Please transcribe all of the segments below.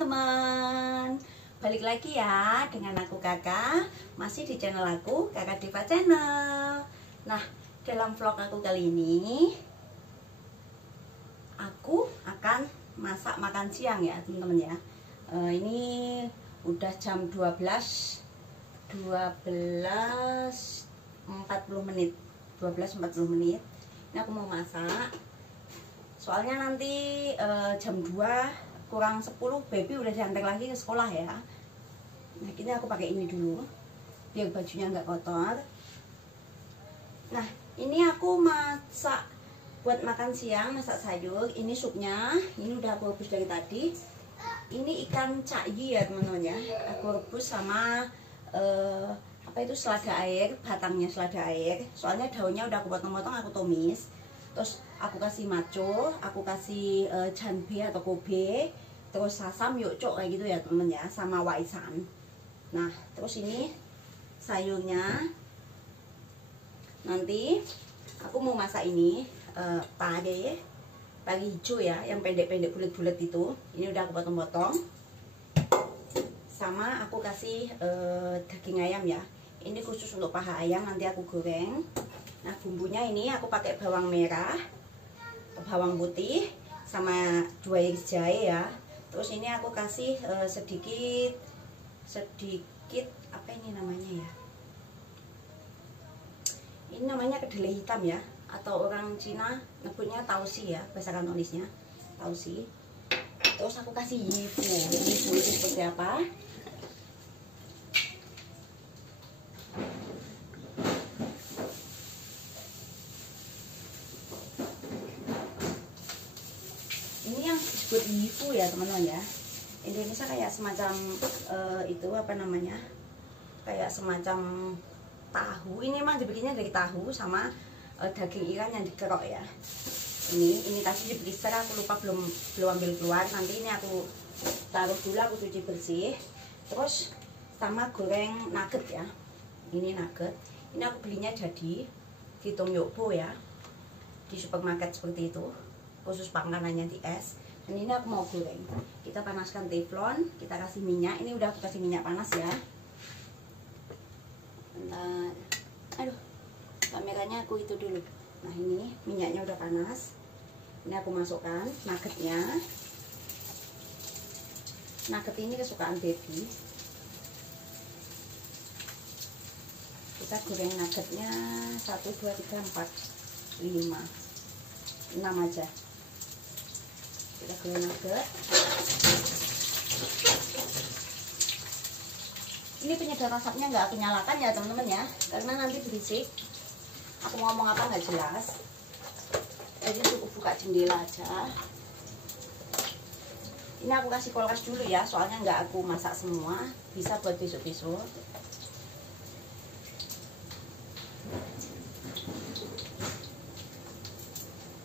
teman-teman, balik lagi ya dengan aku Kakak, masih di channel aku Kakak Diva Channel. Nah, dalam vlog aku kali ini aku akan masak makan siang ya teman-teman ya. Ini udah jam 12.40 menit. Ini aku mau masak. Soalnya nanti jam 2 kurang 10 baby udah diantar lagi ke sekolah ya. Nah, ini aku pakai ini dulu biar bajunya nggak kotor. Nah, ini aku masak buat makan siang, masak sayur. Ini supnya, ini udah aku rebus dari tadi. Ini ikan cakyi ya teman-teman ya. Aku rebus sama apa itu, selada air, batangnya selada air. Soalnya daunnya udah aku potong-potong, aku tumis. Terus aku kasih maco, aku kasih janbe atau kobe, terus sasam, yokcok kayak gitu ya temen ya, sama waisan. Nah, terus ini sayurnya. Nanti aku mau masak ini pare hijau ya, yang pendek-pendek bulat-bulat itu. Ini udah aku potong-potong. Sama aku kasih daging ayam ya. Ini khusus untuk paha ayam, nanti aku goreng. Nah, bumbunya ini aku pakai bawang merah, bawang putih, sama 2 iris jahe ya. Terus ini aku kasih sedikit apa ini namanya ya? Ini namanya kedelai hitam ya, atau orang Cina nyebutnya tausi ya, bahasa Kantonisnya tausi. Terus aku kasih yifu. Yifu itu seperti apa? Buat yifu ya teman-teman ya. Indonesia kayak semacam itu apa namanya, kayak semacam tahu. Ini emang dibikinnya dari tahu sama daging ikan yang dikerok ya. Ini tadi di freezer, aku lupa belum ambil keluar. Nanti ini aku taruh dulu, aku cuci bersih. Terus sama goreng nugget ya. Ini nugget, ini aku belinya jadi di Tongyokbo ya, di supermarket seperti itu, khusus makanannya di es. Dan ini aku mau goreng. Kita panaskan teflon, kita kasih minyak. Ini udah aku kasih minyak panas ya. Bentar. Aduh, kameranya aku itu dulu. Nah, ini minyaknya udah panas. Ini aku masukkan nuggetnya. Nugget ini kesukaan baby. Kita goreng nuggetnya 1, 2, 3, 4, 5, 6 aja. Kita goreng nugget. Ini penyedap asapnya nggak aku nyalakan ya teman-teman ya, karena nanti berisik. Aku ngomong apa nggak jelas. Jadi cukup buka jendela aja. Ini aku kasih kulkas dulu ya, soalnya nggak aku masak semua, bisa buat besok-besok.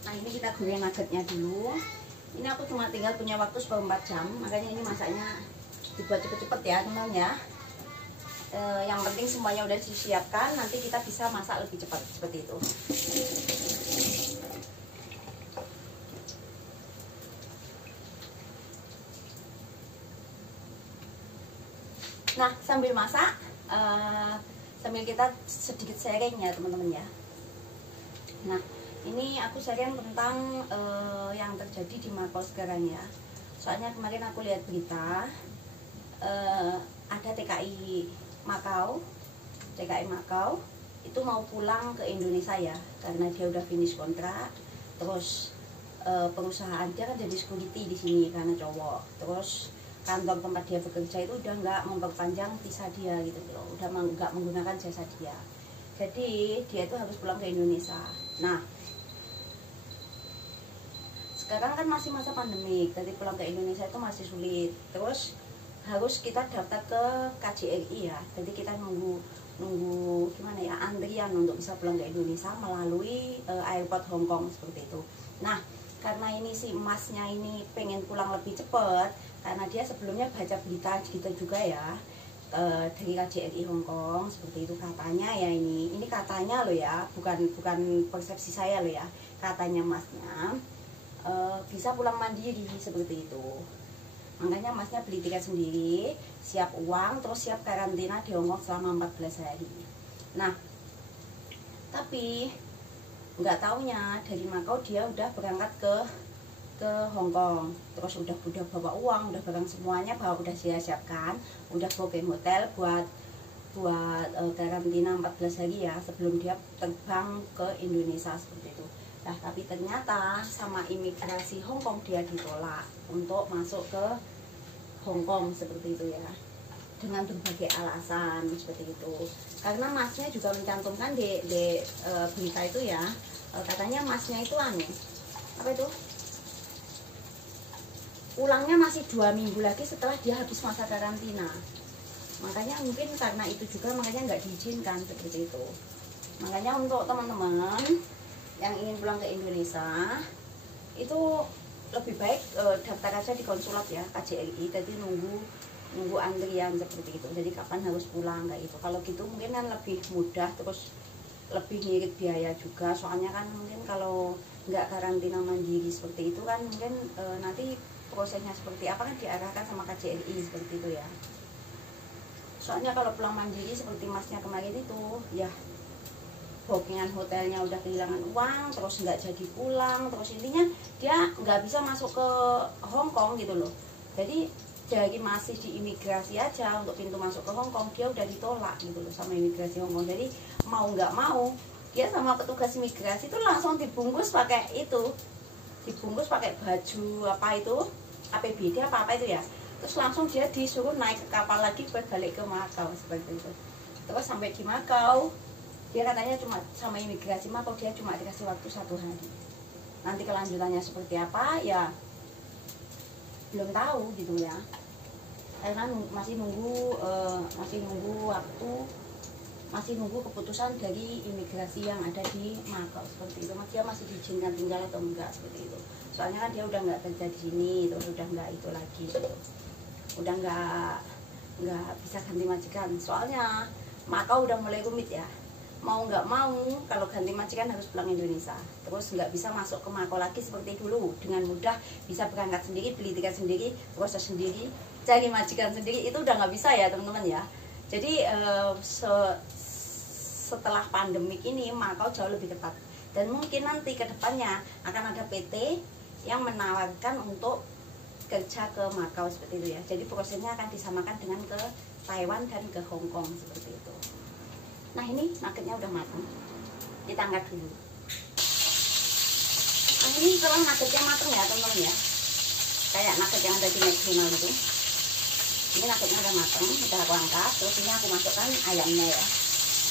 Nah, ini kita goreng nuggetnya dulu. Ini aku cuma tinggal punya waktu 4 jam, makanya ini masaknya dibuat cepet-cepet ya teman-teman ya. Yang penting semuanya udah disiapkan, nanti kita bisa masak lebih cepat seperti itu. Nah, sambil masak, sambil kita sedikit sharing ya teman-teman ya. Nah, ini aku sharing tentang yang terjadi di Makau sekarang ya. Soalnya kemarin aku lihat berita, ada TKI Makau itu mau pulang ke Indonesia ya, karena dia udah finish kontrak. Terus perusahaan dia kan jadi security di sini karena cowok. Terus kantor tempat dia bekerja itu udah nggak memperpanjang visa dia gitu loh, udah nggak menggunakan jasa dia. Jadi dia itu harus pulang ke Indonesia. Nah, sekarang kan masih masa pandemi, jadi pulang ke Indonesia itu masih sulit. Terus harus kita daftar ke KJRI ya, jadi kita nunggu gimana ya, antrian untuk bisa pulang ke Indonesia melalui airport Hong Kong seperti itu. Nah, karena ini si emasnya ini pengen pulang lebih cepat, karena dia sebelumnya baca berita gitu juga ya, dari KJRI Hong Kong seperti itu katanya ya. Ini katanya loh ya, bukan persepsi saya loh ya, katanya masnya bisa pulang mandiri seperti itu. Makanya masnya beli tiket sendiri, siap uang, terus siap karantina di Hongkong selama 14 hari. Nah, tapi nggak taunya dari Makau dia udah berangkat ke Hongkong, terus udah bawa uang, udah barang semuanya, udah siapkan, udah booking hotel buat karantina 14 hari ya sebelum dia terbang ke Indonesia seperti itu. Nah, tapi ternyata sama imigrasi Hongkong dia ditolak untuk masuk ke Hongkong seperti itu ya, dengan berbagai alasan seperti itu. Karena masnya juga mencantumkan di berita itu ya, katanya masnya itu apa itu, pulangnya masih 2 minggu lagi setelah dia habis masa karantina. Makanya mungkin karena itu juga makanya nggak diizinkan seperti itu. Makanya untuk teman-teman yang ingin pulang ke Indonesia itu lebih baik daftar aja di konsulat ya, KJRI. Jadi nunggu antrian seperti itu. Jadi kapan harus pulang kayak itu. Kalau gitu mungkin kan lebih mudah, terus lebih ngirit biaya juga. Soalnya kan mungkin kalau nggak karantina mandiri seperti itu kan mungkin nanti prosesnya seperti apa kan diarahkan sama KJRI seperti itu ya. Soalnya kalau pulang mandiri seperti masnya kemarin itu ya, bookingan hotelnya udah kehilangan uang, terus nggak jadi pulang, terus intinya dia nggak bisa masuk ke Hongkong gitu loh. Jadi dari masih di imigrasi aja untuk pintu masuk ke Hongkong dia udah ditolak gitu loh sama imigrasi Hongkong. Jadi mau nggak mau dia sama petugas imigrasi itu langsung dibungkus pakai itu, dibungkus pakai baju apa itu, APBD apa itu ya, terus langsung dia disuruh naik ke kapal lagi balik ke Makau seperti itu. Terus sampai di Makau dia katanya cuma sama imigrasi Makau dia cuma dikasih waktu 1 hari. Nanti kelanjutannya seperti apa ya belum tahu gitu ya, karena masih nunggu waktu, masih nunggu keputusan dari imigrasi yang ada di Makau seperti itu. Dia masih diizinkan tinggal atau enggak seperti itu. Soalnya kan dia udah nggak kerja di sini, terus udah nggak itu lagi gitu. Udah nggak bisa ganti majikan. Soalnya Makau udah mulai rumit ya. Mau nggak mau kalau ganti majikan harus pulang Indonesia, terus nggak bisa masuk ke Makau lagi seperti dulu dengan mudah, bisa berangkat sendiri, beli tiket sendiri, proses sendiri, cari majikan sendiri, itu udah nggak bisa ya teman-teman ya. Jadi setelah pandemik ini Makau jauh lebih ketat, dan mungkin nanti ke depannya akan ada PT yang menawarkan untuk kerja ke Makau seperti itu ya. Jadi prosesnya akan disamakan dengan ke Taiwan dan ke Hong Kong seperti itu. Nah, ini nuggetnya udah matang, kita angkat dulu. Nah, ini setelah nuggetnya matang ya teman-teman ya, kayak nugget yang ada di McDonald itu. Ini nuggetnya udah matang, udah aku angkat. Terus ini aku masukkan ayamnya ya,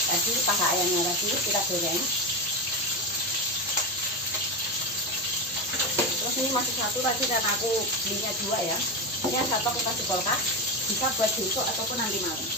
tadi paha ayamnya tadi kita goreng. Terus ini masih satu tadi karena aku belinya 2 ya, ini yang satu aku kasih kulkas, bisa buat besok ataupun nanti malam.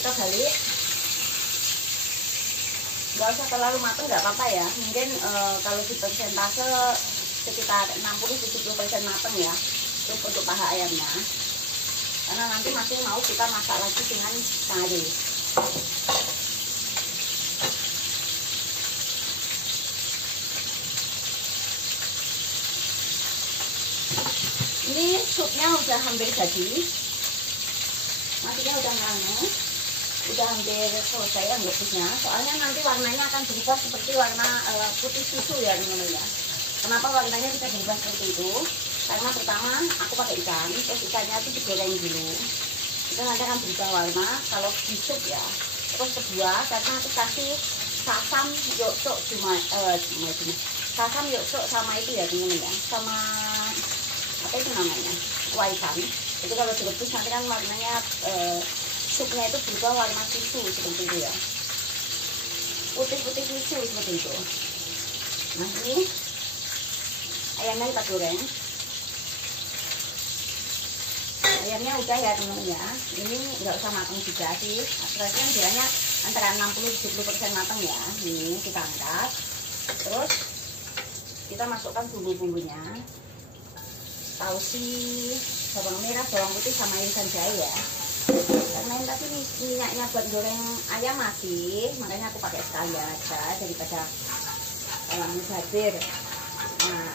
Kita balik, nggak usah terlalu matang, nggak apa-apa ya. Mungkin kalau di persentase sekitar 60-70% matang ya untuk paha ayamnya, karena nanti masih mau kita masak lagi dengan kari. Ini supnya udah hampir jadi, nasinya udah nganu, udah hampir selesai yang rebusnya. Soalnya nanti warnanya akan berubah seperti warna putih susu ya teman-teman ya. Kenapa warnanya bisa berubah seperti itu? Karena pertama aku pakai ikan, terus ikannya itu digoreng dulu, itu nanti akan berubah warna kalau di sup ya. Terus kedua karena aku kasih sasam yocok sasam yosok sama itu ya teman ya, sama apa itu namanya, waisan. Itu kalau direbus nanti kan warnanya supnya itu berubah warna susu seperti itu ya, putih-putih susu seperti itu. Nah ini ayamnya kita goreng. Ayamnya udah ya teman ya, ini nggak usah matang juga sih, berarti kan biasanya antara 60-70% matang ya. Ini kita angkat, terus kita masukkan bumbu-bumbunya, tausi, bawang merah, bawang putih, sama irisan jahe ya. Karena ini tadi minyaknya buat goreng ayam masih, makanya aku pakai sekali aja daripada mubazir. Nah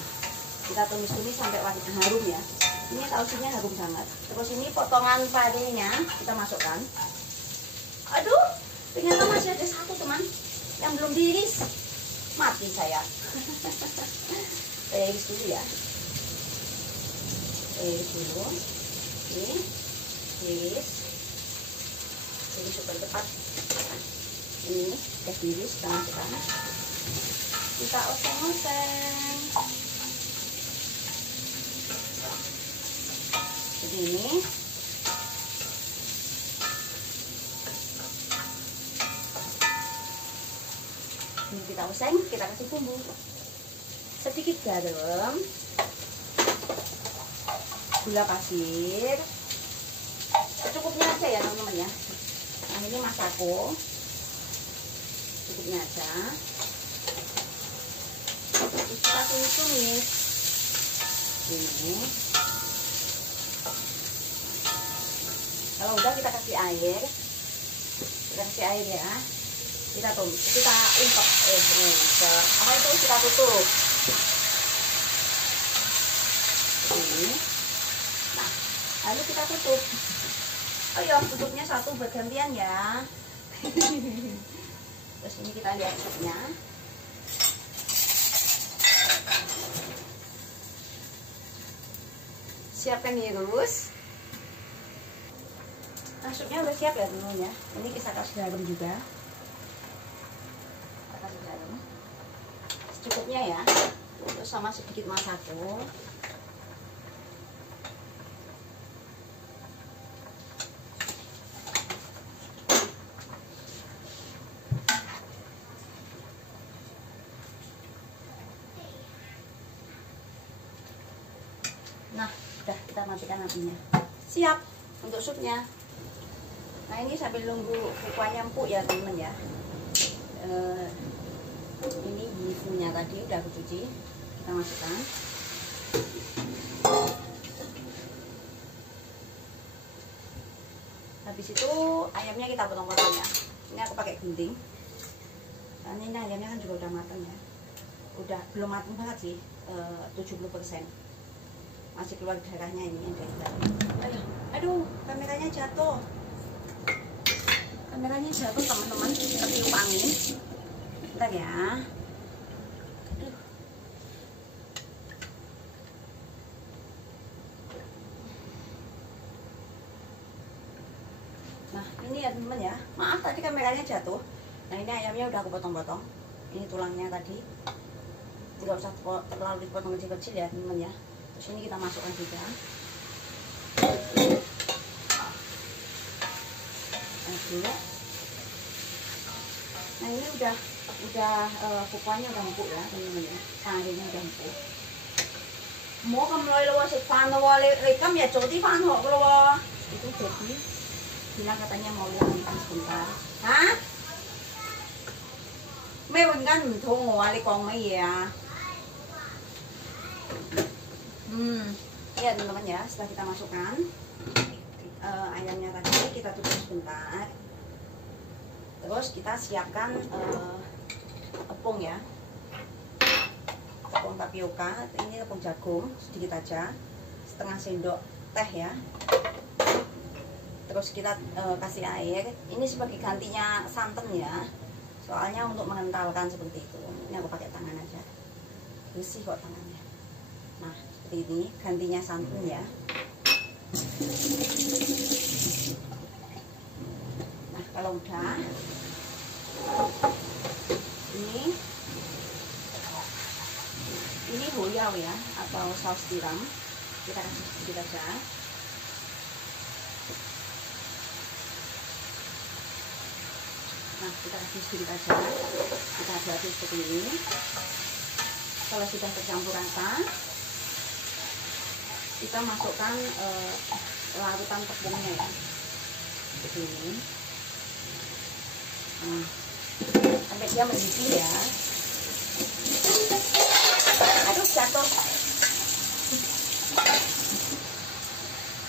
kita tumis-tumis sampai harum ya. Ini tausinya harum banget. Terus ini potongan padenya kita masukkan. Aduh, ternyata masih ada satu teman yang belum diiris. Mati saya. Saya iris dulu ya. Iris dulu. Ini iris. Ini supaya cepat. Ini udah diiris sekarang. Kita oseng-oseng. Ini kita oseng, kita kasih bumbu sedikit garam, gula pasir secukupnya aja ya teman-teman ya. Nah ini masako cukupnya aja, terus kita tumis ini. Kalau udah kita kasih air, ya, kita tumis, kita ungkep, apa itu kita tutup. Ini, nah, lalu kita tutup. Oh iya, tutupnya satu bergantian ya. Terus ini kita lihat supnya. Siapkan direbus. Nah, supnya udah siap ya teman ya. Ini kita kasih garam juga. Kita kasih garam secukupnya ya. Terus sama sedikit masako. Nah, udah kita matikan apinya. Siap untuk supnya. Nah ini sambil nunggu kuahnya empuk ya teman ya. Ini bumbunya tadi udah aku cuci, kita masukkan. Habis itu ayamnya kita potong-potong ya. Ini aku pakai gunting. Karena ini ayamnya kan juga udah matang ya. Udah belum matang banget sih, 70%. Masih keluar darahnya ini yang dari dalam. Aduh, kameranya jatuh. Kameranya jatuh teman-teman, ketiup angin. Bentar ya. Nah ini ya teman-teman ya, maaf tadi kameranya jatuh. Nah ini ayamnya udah aku potong-potong. Ini tulangnya tadi, tidak usah terlalu dipotong kecil-kecil ya teman-teman ya. Terus ini kita masukkan juga. Nah ini udah kukuhnya udah empuk ya teman-teman ya, sarinya udah empuk. Mau kemloy lo sepan lo rekam ya jadi pan hok lo. Itu jadi bilang katanya mau lihat sebentar. Hah? Mấy mình kan thua ngồi đi còn mấy gì à? Ya teman-teman ya, setelah kita masukkan ayamnya tadi, kita tutup sebentar. Terus kita siapkan tepung ya, tepung tapioka. Ini tepung jagung sedikit aja, setengah sendok teh ya. Terus kita kasih air. Ini sebagai gantinya santan ya, soalnya untuk mengentalkan seperti itu. Ini aku pakai tangan aja, bersih kok tangannya. Nah seperti ini gantinya santan ya. Nah kalau udah ini Ini hoiao ya, atau saus tiram. Kita kasih sedikit aja. Nah, kita kasih sedikit aja. Kita aduk-aduk seperti ini. Kalau sudah tercampur rata, kita masukkan larutan tepungnya ya, seperti ini. Nah, sampai dia mendidih ya. Aduh, jatuh.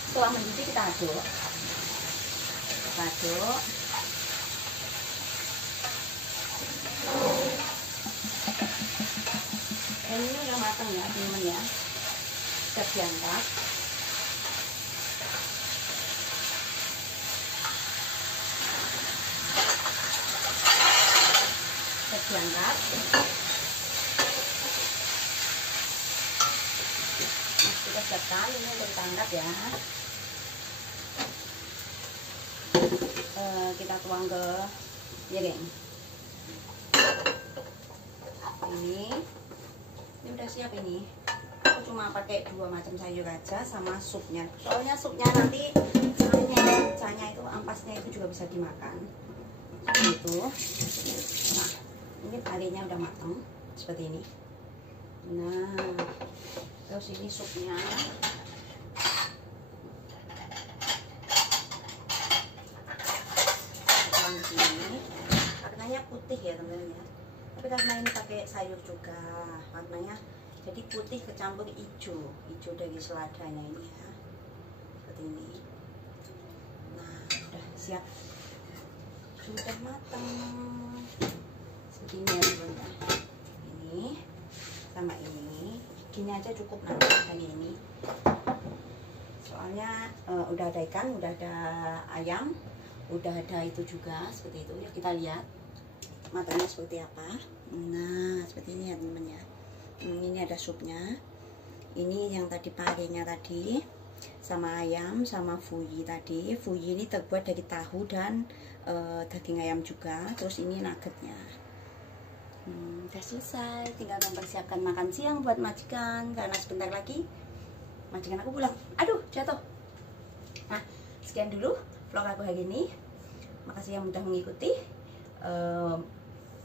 Setelah mendidih kita aduk. Kita aduk. Ini udah matang ya teman-teman ya. Siap diangkat. Siap diangkat. Nah, kita siapkan ini untuk kita angkat ya. Kita tuang ke piring. Ini udah siap ini. Aku cuma pakai 2 macam sayur aja sama supnya. Soalnya supnya nanti cahnya itu ampasnya itu juga bisa dimakan. Seperti itu. Nah, ini parinya udah matang seperti ini. Nah, terus ini supnya. Sini warnanya putih ya teman-teman ya, tapi karena ini pakai sayur juga warnanya jadi putih kecampur hijau dari seladanya ini ya, seperti ini. Nah, udah siap, sudah matang seperti ini ya teman-teman. Ini sama ini gini aja cukup nanti kali ini, soalnya udah ada ikan, udah ada ayam, udah ada itu juga seperti itu ya. Kita lihat matanya seperti apa. Nah, seperti ini ya teman-teman ya. Ini ada supnya, ini yang tadi parinya tadi sama ayam sama fuyi tadi. Fuyi ini terbuat dari tahu dan daging ayam juga. Terus ini nuggetnya. Udah selesai, tinggal mempersiapkan makan siang buat majikan karena sebentar lagi majikan aku pulang. Aduh, jatuh. Nah, sekian dulu vlog aku hari ini. Makasih yang udah mengikuti,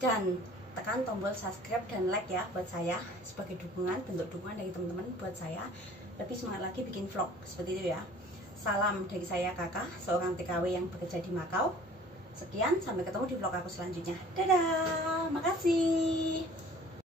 dan tekan tombol subscribe dan like ya buat saya sebagai dukungan, bentuk dukungan dari teman-teman buat saya lebih semangat lagi bikin vlog seperti itu ya. Salam dari saya Kakak, seorang TKW yang bekerja di Makau. Sekian, sampai ketemu di vlog aku selanjutnya. Dadah, makasih.